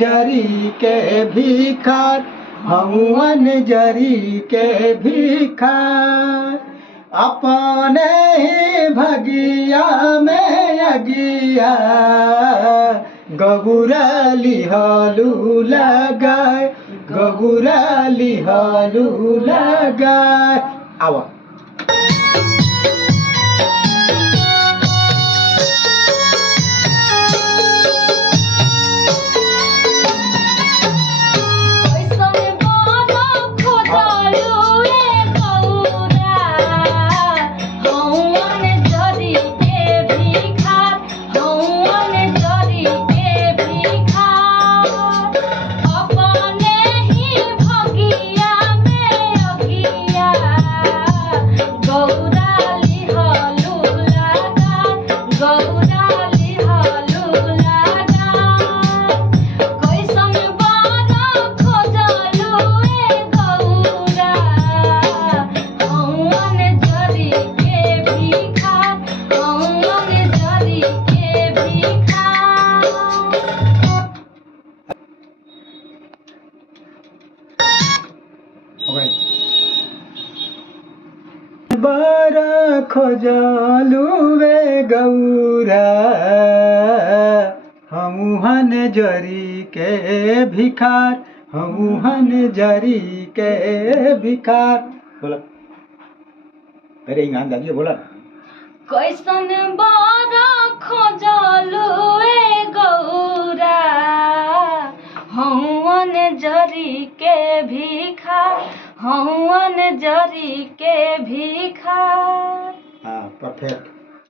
जरी के भिखार हवन जरी के भिखार अपने ही भगिया में अगिया गबुराली हलू लगाए गबुराली हलू लगाए आवा बारा खोजलू वे गौरा हमुहन जरी के भिखार हमुहन जरी के भिखार बोला अरे इंगान दादी बोला कैसन बारा खोजलू वे गौरा हवन जरी के भिखार हवन जरी के भिखार हाँ परफेक्ट